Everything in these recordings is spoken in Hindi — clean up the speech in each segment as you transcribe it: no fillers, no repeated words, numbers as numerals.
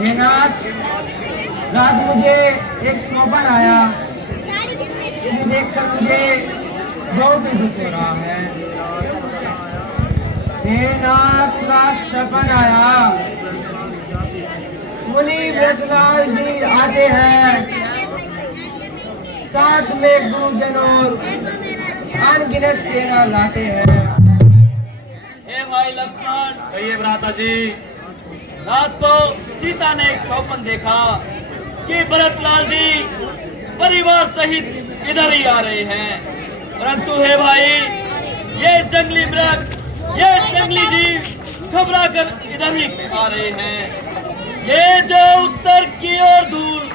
हे नाथ, रात मुझे एक स्वप्न आया, इसे देखकर मुझे बहुत ही दुख हो रहा है। हे नाथ, रात सपन आया, मुनि ब्रजलाल जी आते हैं, साथ में गुरुजन और अनगिनत सेना लाते हैं। हे भाई लक्ष्मण, कहिए भ्राता जी। रात को सीता ने एक स्वप्न देखा कि भरतलाल जी परिवार सहित इधर ही आ रहे हैं, परंतु हे भाई ये जंगली मृग, ये जंगली जीव घबरा कर इधर ही आ रहे हैं। ये जो उत्तर की ओर धूल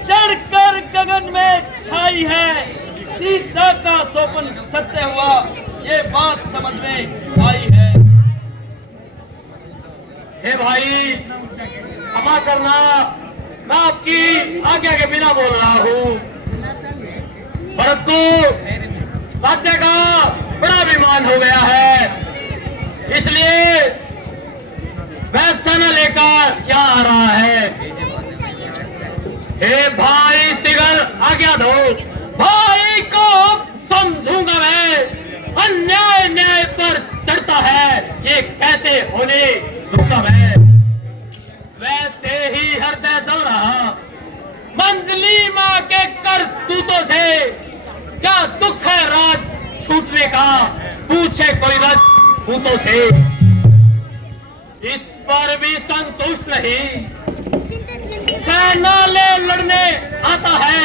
चढ़कर गगन में छाई है, सीता का स्वप्न सत्य हुआ, ये बात समझ में आई है। हे भाई, क्षमा करना, मैं आपकी आज्ञा के बिना बोल रहा हूँ। भरत को राज्य का बड़ा अभिमान हो गया है, इसलिए वह सेना लेकर यहाँ आ रहा है। हे भाई सिगर, आज्ञा दो, भाई को समझूंगा मैं। अन्याय न्याय पर चढ़ता है, ये कैसे होने दूंगा मैं। वैसे ही हृदय दो रहा, मंजली माँ के करतूतों से क्या दुख है राज छूटने का, पूछे कोई राजपूतों से। इस पर भी संतुष्ट नहीं, सेना ले लड़ने आता है,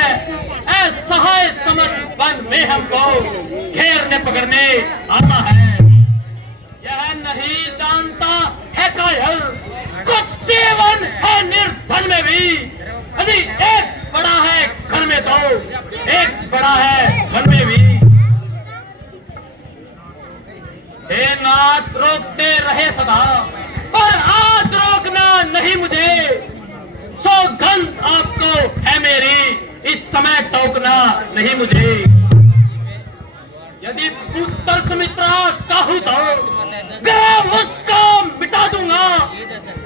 असहाय समर वन में हमको घेरने पकड़ने आता है। यह नहीं जानता है कायल, कुछ जीवन है निर्धन में भी। यदि एक बड़ा है घर में तो एक बड़ा है घर में भी। हे नाथ, रोकते रहे सदा, पर आज रोकना नहीं मुझे। सौगंध आपको है मेरी, इस समय टोकना नहीं मुझे। यदि पुत्र सुमित्रा कहूँ तो गाँव उसका मिटा दूंगा।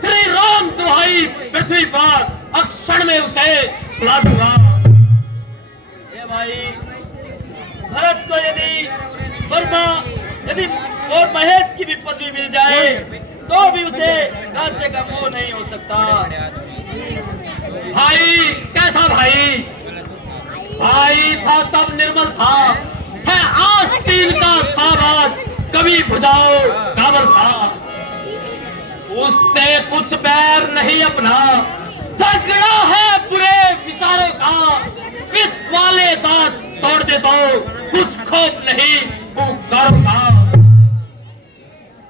श्री राम दुहाई पृथ्वी पर अक्षण में उसे सुला दूंगा। ये भाई भरत को यदि वर्मा, यदि और महेश की भी पदवी मिल जाए तो भी उसे राज्य का मोह नहीं हो सकता। भाई कैसा भाई? भाई था तब निर्मल था, है आस्तीन का साबाज, कभी भुजाओ काबल था। उससे कुछ बैर नहीं अपना, झगड़ा है बुरे विचारों का। किस वाले दांत तोड़ दे तो कुछ खोप नहीं पुकारों का।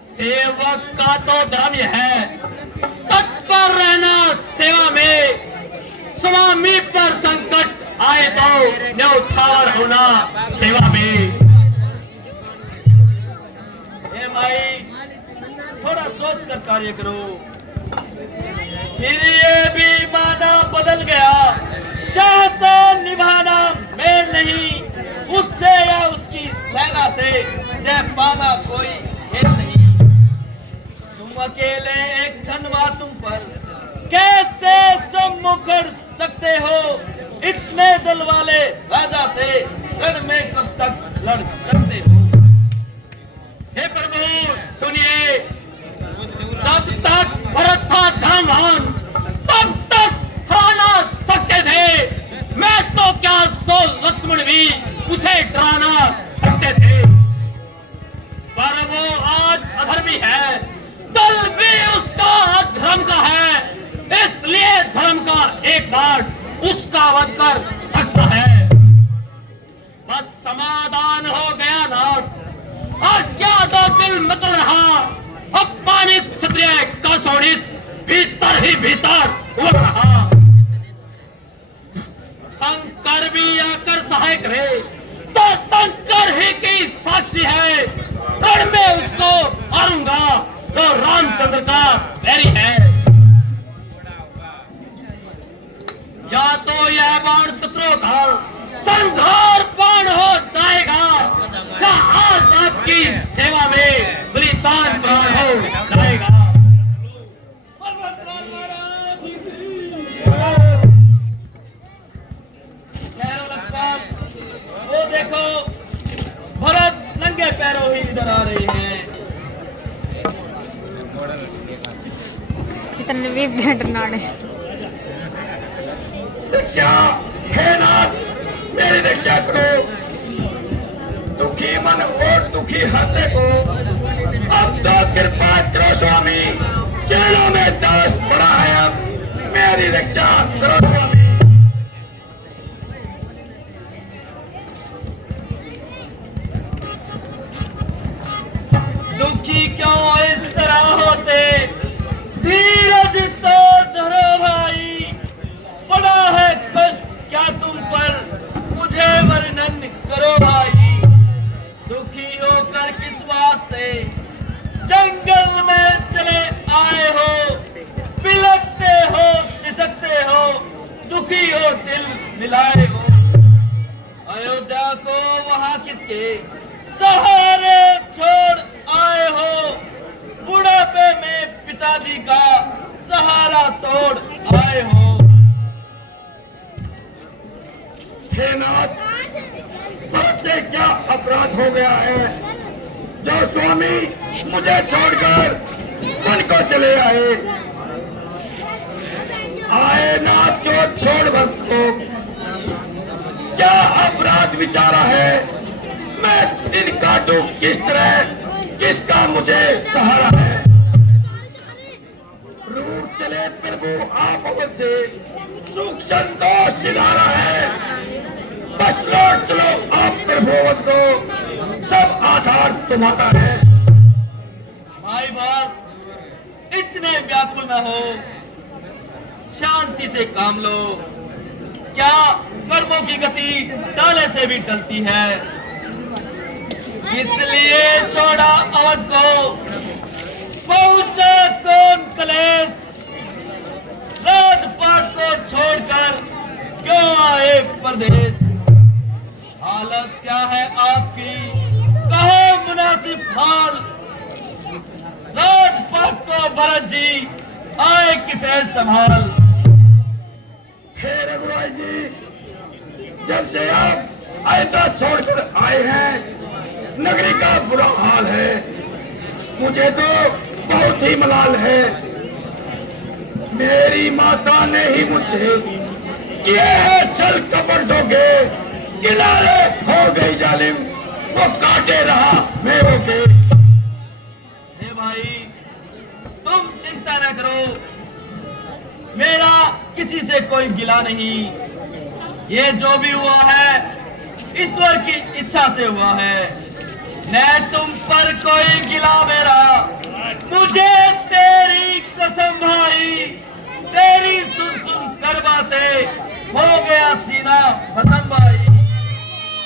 सेवक का तो धर्म है तत्पर रहना सेवा में, स्वामी पर संकट आए तो न्यौछावर होना सेवा में। हे भाई थोड़ा सोच कर कार्य करो। फिर ये भी माना बदल गया, चाहता निभाना मेल नहीं, उससे या उसकी सेना से जय पाना कोई खेल नहीं। तुम अकेले एक धनवा तुम पर कैसे सम्मुख सकते हो, इतने दल वाले राजा से रण में कब तक लड़ सकते हो। हे प्रभु सुनिए, जब तक भरत था धनवान तब तक हराना सकते थे। मैं तो क्या 100 लक्ष्मण भी उसे डराना सकते थे, पर वो आज अधर्मी है, दल भी उसका अधर्म का है, इसलिए धर्म का एक बार उसका वध कर सकता है। बस समाधान हो गया ना, आज्ञा दो दिल मचल रहा, अपमानित क्षत्रिय का शोणित भीतर ही भीतर उड़ रहा। शंकर भी आकर सहाय करे तो शंकर ही की साक्षी है, रण में उसको मारूंगा जो रामचंद्र का वैरी है। या तो यह बाण शत्रु का संहार बाण हो जाएगा, या आज आपकी सेवा में बलिदान प्राण हो जाएगा। भी भेंटनाड़े रक्षा हे नाथ, मेरी रक्षा करो। दुखी मन और दुखी हृदय को अब तो कृपा करो स्वामी, चरणों में दास पड़ा है, अब मेरी रक्षा करो स्वामी। दुखी क्यों इस तरह होते, धीरज तो धरो भाई, पड़ा है कष्ट क्या तुम पर, मुझे वर्णन करो भाई। दुखी होकर किस वास्ते जंगल में चले आए हो, बिलखते हो सिसकते हो, दुखी हो दिल मिलाए हो। अयोध्या को वहां किसके सहारे छोड़ आए हो, बुढ़ापे में पिताजी का सहारा तोड़ आए हो। हे नाथ, भरत से क्या अपराध हो गया है जो स्वामी मुझे छोड़कर वन को चले आए। आए नाथ क्यों छोड़ भरत को, क्या अपराध विचारा है, मैं दिन काटूं किस तरह, किसका मुझे सहारा है। रूठ चले प्रभु आप अवध से, सुख संतोष सिधारा है, बस लौट चलो आप प्रभु अवध को, सब आधार तुम्हारा है। भाई बाप इतने व्याकुल न हो, शांति से काम लो। क्या कर्मों की गति डाले से भी टलती है, इसलिए छोड़ा अवध को, पहुंचा कौन कलेश, राजपाट को छोड़कर क्यों आए परदेश। हालत क्या है आपकी, कहो मुनासिब हाल, राजपाट को भरत जी आए किसे संभाल। हे रघुराय जी, जब से आप अयोध्या छोड़कर आए हैं, नगरी का बुरा हाल है, मुझे तो बहुत ही मलाल है। मेरी माता ने ही मुझे किए हैं छल कपट धोखे, किनारे हो गई जालिम, वो काटे रहा मैं वो के। हे भाई तुम चिंता न करो, मेरा किसी से कोई गिला नहीं, ये जो भी हुआ है ईश्वर की इच्छा से हुआ है। न तुम पर कोई गिला मेरा, मुझे तेरी कसम भाई, तेरी सुन सुन कर बातें हो गया सीना भस्म भाई।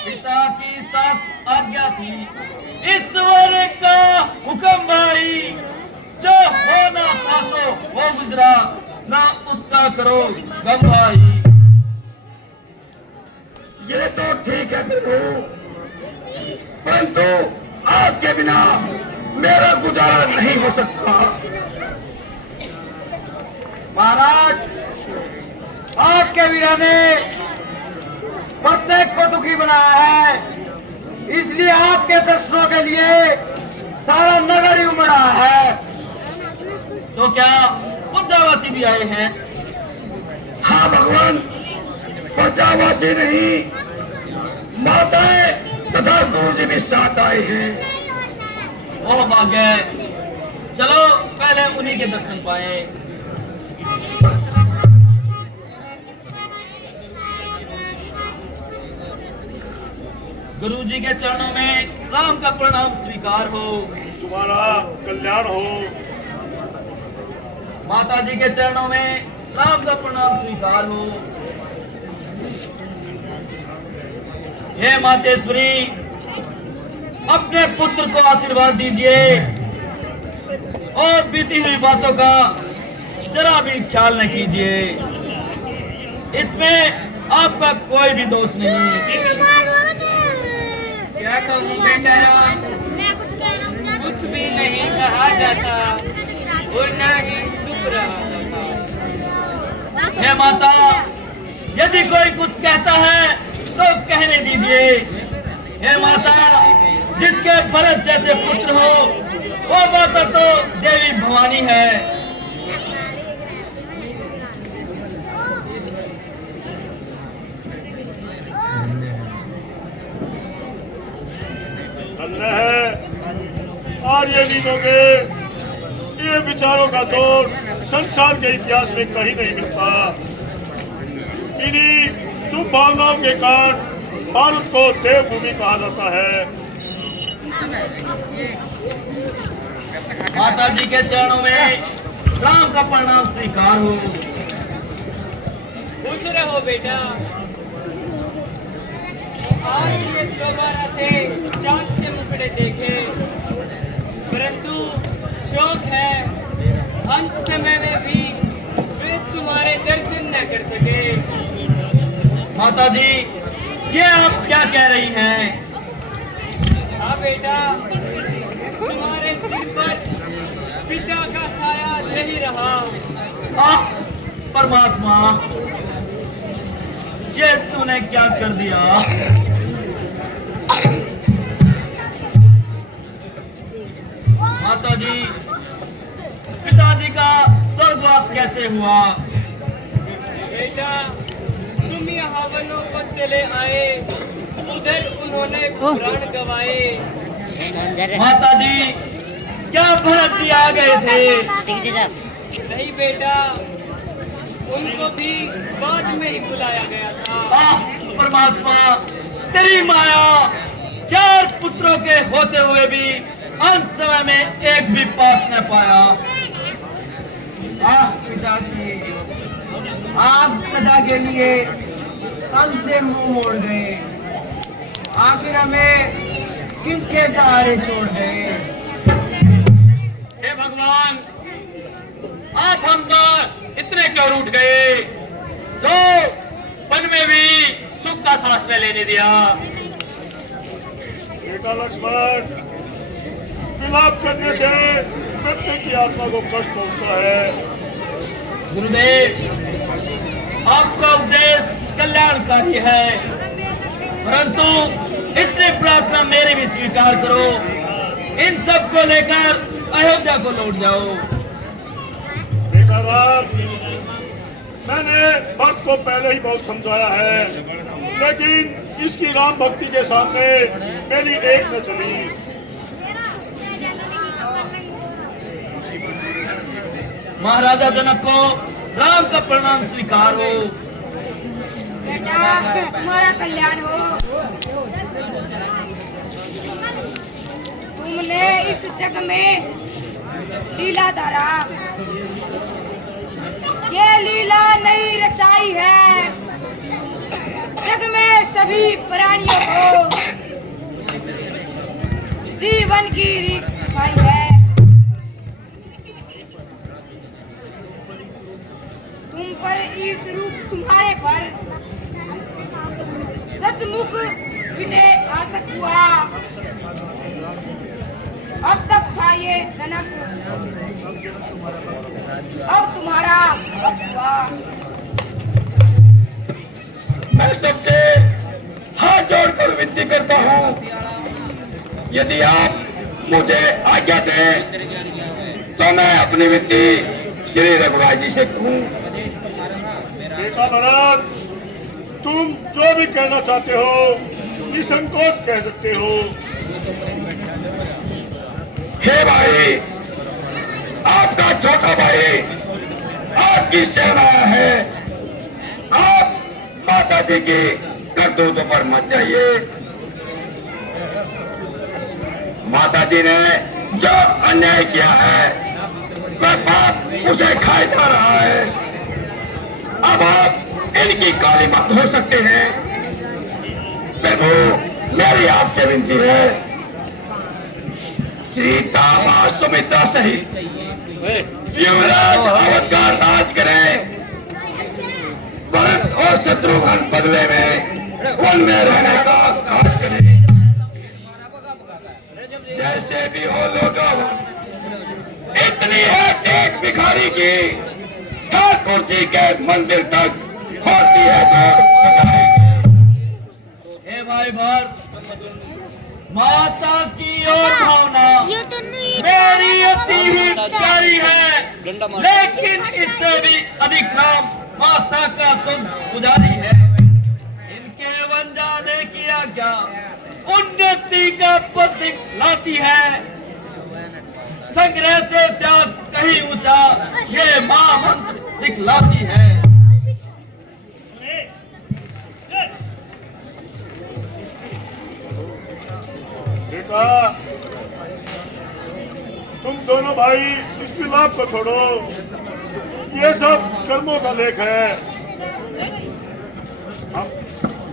पिता की साफ आज्ञा थी, ईश्वर का हुक्म भाई, जो होना था सो हो गुजरा, ना उसका करो गम भाई। ये तो ठीक है प्रभु, परंतु आपके बिना मेरा गुजारा नहीं हो सकता। महाराज आपके वीरा ने प्रत्येक को दुखी बनाया है, इसलिए आपके दर्शनों के लिए सारा नगर ही उमड़ा है। तो क्या मुद्दावासी भी आए हैं? हाँ भगवान, प्रजावासी नहीं, माताएं तथा गुरुजी भी साथ आए हैं। ओह भाग्य, चलो पहले उन्हीं के दर्शन पाए। गुरु जी के चरणों में राम का प्रणाम स्वीकार हो, तुम्हारा कल्याण हो। माता जी के चरणों में राम का प्रणाम स्वीकार हो। हे मातेश्वरी, अपने पुत्र को आशीर्वाद दीजिए और बीती हुई बातों का जरा भी ख्याल न कीजिए, इसमें आपका कोई भी दोष नहीं। क्या कहूँ बेटा राम, कुछ भी नहीं कहा जाता और ना ही चुप रहा जाता। हे माता, यदि कोई कुछ कहता है तो कहने दीजिए। हे माता, जिसके भरत जैसे पुत्र हो वो माता तो देवी भवानी है। कार्य लीनोगे, ये विचारों का दौर संसार के इतिहास में कहीं नहीं मिलता। इन्हीं शुभ भावनाओं के कारण भारत को देवभूमि कहा जाता है। माता जी के चरणों में राम का प्रणाम स्वीकार हो। खुश रहो बेटा। आज ये दोबारा से चांद से मुखड़े देखे, परंतु शौक है अंत समय में भी वे तुम्हारे दर्शन न कर सके। माता जी, ये आप क्या कह रही हैं? हाँ बेटा, तुम्हारे सिर पर पिता का साया नहीं रहा। आह, परमात्मा, ये तूने क्या कर दिया? माता जी, पिताजी का स्वर्गवास कैसे हुआ? बेटा, तुम यहाँ वनों को चले आए, उधर उन्होंने प्राण गवाए। माता जी, क्या भरत जी आ गए थे? नहीं बेटा, उनको भी बाद में ही बुलाया गया था। आह, परमात्मा, तेरी माया 4 पुत्रों के होते हुए भी अंत समय में एक भी पास न पाया। आह पिताजी, आप सदा के लिए हमसे मुंह मोड़ गए। आखिर हमें किसके सहारे छोड़ गए? हे भगवान, आप हम पर इतने क्यों रूठ गए जो वन में भी सुख का सांस न लेने दिया। बेटा लक्ष्मण, विलाप करने से व्यक्ति की आत्मा को कष्ट पहुंचता है। गुरुदेव, आपका उपदेश कल्याणकारी है, परंतु इतनी प्रार्थना मेरी भी स्वीकार करो। इन सब को लेकर अयोध्या को लौट जाओ। बेटा राम, मैंने भक्त को पहले ही बहुत समझाया है, लेकिन इसकी राम भक्ति के सामने मेरी एक न चली। महाराजा जनक को राम का प्रणाम स्वीकार हो। बेटा, तुम्हारा कल्याण हो। तुमने इस जग में लीला धारा, ये लीला नहीं रचाई है। जग में सभी प्राणियों को जीवन की रीत सिखाई है। तुम पर इस रूप तुम्हारे पर सचमुच विजय आसक हुआ। अब तक था ये जनक, अब तुम्हारा वक्त हुआ। मैं सबसे हाथ जोड़कर विनती करता हूँ, यदि आप मुझे आज्ञा दें तो मैं अपनी विनती श्री रघुराज जी से कहूँ। बेटा भरत, तुम जो भी कहना चाहते हो निसंकोच कह सकते हो। हे भाई, आपका छोटा भाई आपकी शरण आया है। आप माता जी की करतूतों पर मत जाइए। माता जी ने जो अन्याय किया है वह पाप उसे खाए जा रहा है। अब आप इनकी काली मत हो सकते हैं। प्रभु, मेरी आपसे विनती है, सीता मां सुमित्रा सहित युवराज अवध का राज करें। भरत और शत्रुघ्न बदले में वन में रहने का काज करें। जैसे भी हो लोगों, इतनी है एक भिखारी की ठाकुर जी के मंदिर तक होती है तो हे भाई भरत, माता की और भावना मेरी अति ही प्यारी है, लेकिन इससे भी अधिक नाम माता का शुद्ध पुजारी है। इनके वन जाने की आज्ञा उन्नति का पद लाती है। संग्रह से त्याग कहीं ऊंचा, ये मां मंत्र सिखलाती है। बेटा, तुम दोनों भाई इस विलाप को छोड़ो, ये सब कर्मों का लेख है।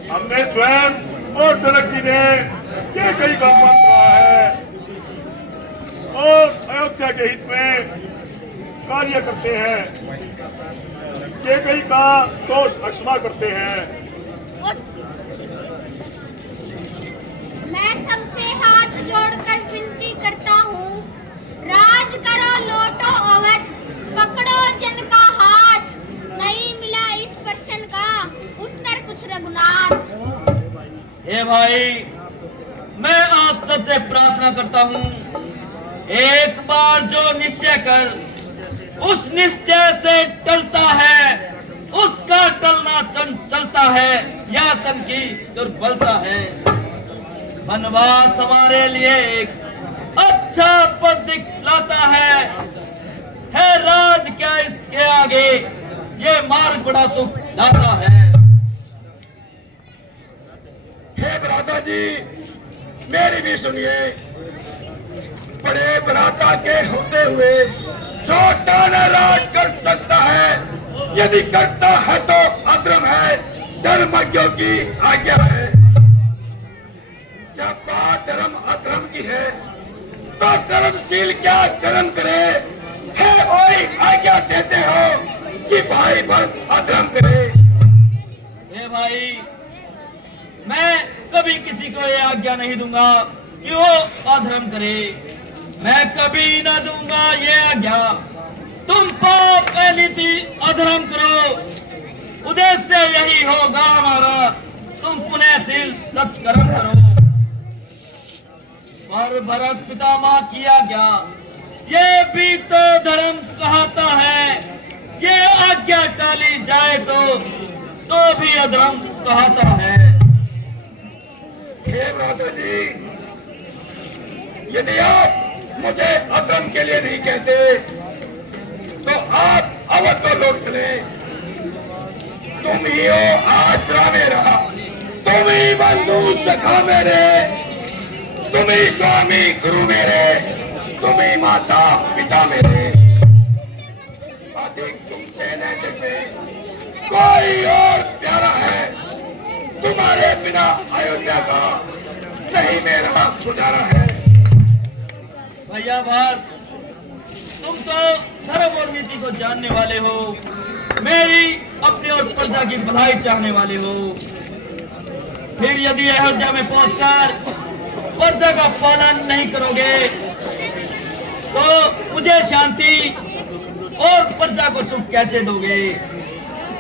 हमने स्वयं और जनक जी ने ये कई का मान करा है और अयोध्या के हित में कार्य करते हैं। ये कई का दोष अक्षमा करते हैं। मैं सबसे हाथ जोड़कर विनती करता हूँ, राज करो लौटो अवध, पकड़ो जन का हाथ, नहीं मिला इस प्रश्न का उत्तर कुछ रघुनाथ। हे भाई, मैं आप सबसे प्रार्थना करता हूँ, एक बार जो निश्चय कर उस निश्चय से टलता है, उसका टलना चलता है, या तन की दुर्बलता है। वनवास हमारे लिए एक अच्छा पद दिखलाता है राज क्या इसके आगे, ये मार्ग बड़ा सुख लाता है। हे भ्राता जी, मेरी भी सुनिए। बड़े भ्राता के होते हुए छोटा न राज कर सकता है, यदि करता है तो अधर्म है, धर्मज्ञों की आज्ञा है। जब बात धर्म अधर्म की है तो धर्मशील क्या कर्म करे, है भाई आज्ञा देते हो कि भाई भक्त अधर्म करे। हे भाई, मैं कभी किसी को ये आज्ञा नहीं दूंगा कि वो अधर्म करे। मैं कभी ना दूंगा ये आज्ञा तुम पाप का नीति अधर्म करो। उद्देश्य यही होगा हमारा, तुम पुण्यशील सत्कर्म करो। पर भरत पितामह की आज्ञा ये भी तो धर्म कहता है, ये आज्ञा टाली जाए तो भी अधर्म कहता है। हे भ्राता जी, यदि आप मुझे अधर्म के लिए नहीं कहते तो आप अवध को लौट चले। तुम ही हो आसरा मेरा, तुम ही बंधु सखा मेरे, तुम ही स्वामी गुरु मेरे, तुम ही माता पिता मेरे। अधिक तुमसे नैतिक में कोई और प्यारा है, तुम्हारे बिना अयोध्या का नहीं मेरा गुजारा है। भैया भारत, तुम तो धर्म और नीति को जानने वाले हो, मेरी अपनी और प्रजा की भलाई चाहने वाले हो। फिर यदि अयोध्या में पहुंचकर प्रजा का पालन नहीं करोगे तो मुझे शांति और प्रजा को सुख कैसे दोगे।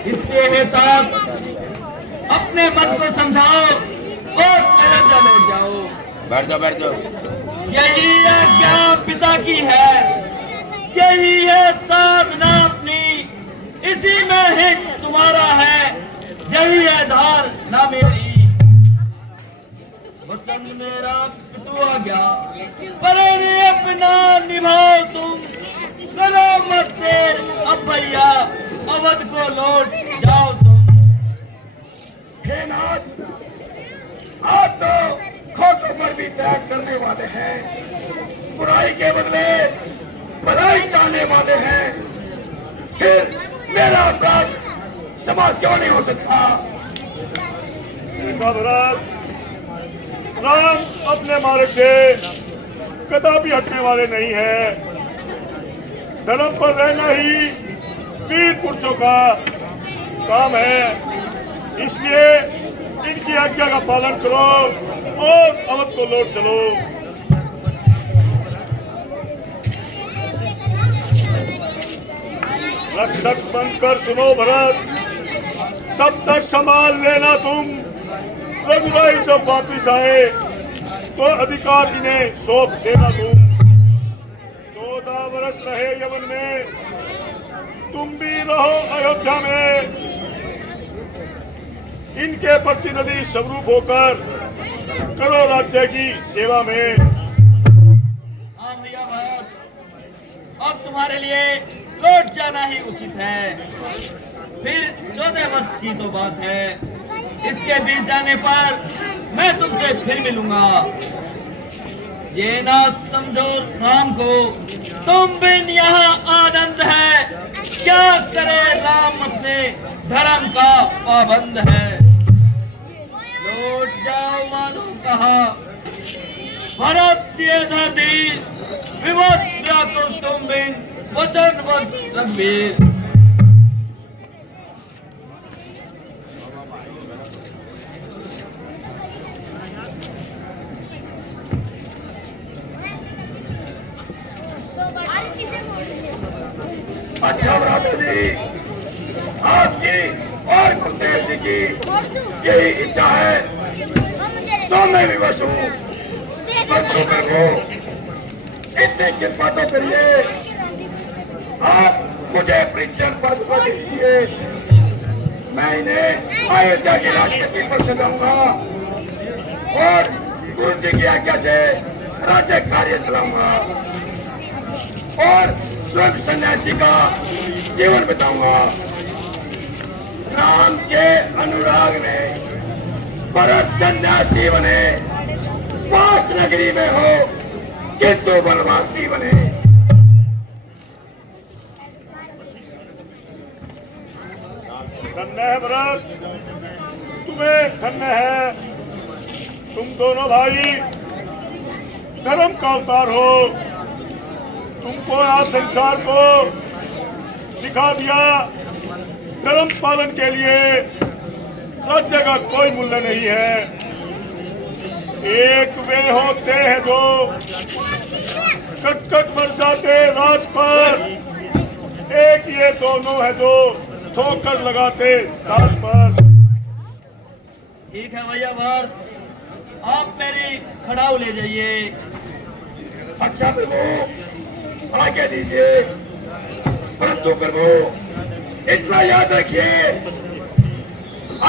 इसलिए हे तात, अपने मन को समझाओ और अयोध्या लौट जाओ। बैठ जाओ। यही आज्ञा पिता की है, यही है साधना अपनी, इसी में हित तुम्हारा है, यही है धार ना मेरी। वचन मेरा पितु आज्ञा, पर अपना निभाओ तुम, करो मत देर अब भैया, अवध को लौट जाओ तुम। हे नाथ, आप तो खोटों पर भी त्याग करने वाले हैं, बुराई के बदले भलाई चाहने वाले हैं। फिर मेरा अपराध क्षमा क्यों नहीं हो सकता? भरत, राम अपने मार्ग से कदापि हटने वाले नहीं है। धर्म पर रहना ही वीर पुरुषों का काम है। इसलिए इनकी आज्ञा का पालन करो और अवध को लौट चलो। रक्षक बनकर सुनो भरत, तब तक संभाल लेना तुम। रघुराई जब वापिस आए तो अधिकार इन्हें सौंप देना तुम। 14 वर्ष रहे यवन में, तुम भी रहो अयोध्या में। इनके प्रतिनिधि स्वरूप होकर करो राज्य की सेवा में। हाँ भैया भारत, अब तुम्हारे लिए लौट जाना ही उचित है। फिर 14 वर्ष की तो बात है, इसके बीत जाने पर मैं तुमसे फिर मिलूंगा। ये ना समझो राम को तुम बिन यहाँ आनंद है, क्या करे राम अपने धर्म का पाबंद है। लौट जाओ मानो कहा, भरत ये धरती विवश व्याकुल तुम बिन वचनबद्ध रघुवीर। अच्छा भ्राता जी, आपकी और गुरुदेव जी की यही इच्छा है तो मैं विवश हूँ। बच्चों को इतने कृपा तो करिए, आप मुझे प्रिंटर पर दीजिए, मैं इन्हें अयोध्या के राष्ट्रपति पर सजाऊंगा और गुरु जी की आज्ञा से राज्य कार्य चलाऊंगा और स्वयं सन्यासी का जीवन बिताऊंगा। राम के अनुराग में भरत सन्यासी बने, पास नगरी में हो किंतु वनवासी बने। धन्य है भरत, तुम्हें धन्य है। तुम दोनों भाई धर्म का अवतार हो। तुमको आज संसार को दिखा दिया, धर्म पालन के लिए राज्य का कोई मूल्य नहीं है। एक वे होते हैं जो कट मर जाते राज पर, एक ये दोनों है जो ठोकर लगाते राज पर। ठीक है भैया भार, आप मेरी खड़ाऊ ले जाइए। अच्छा प्रभु, आगे दीजिए, परंतु प्रभु इतना याद रखिए,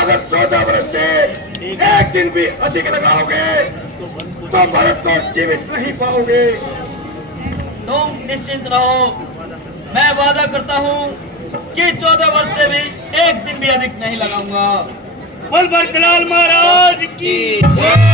अगर 14 वर्ष से एक दिन भी अधिक लगाओगे तो भरत को जीवित नहीं पाओगे। तुम निश्चिंत रहो, मैं वादा करता हूँ कि 14 वर्ष से भी एक दिन भी अधिक नहीं लगाऊंगा। बोल बरकलाल महाराज की जय।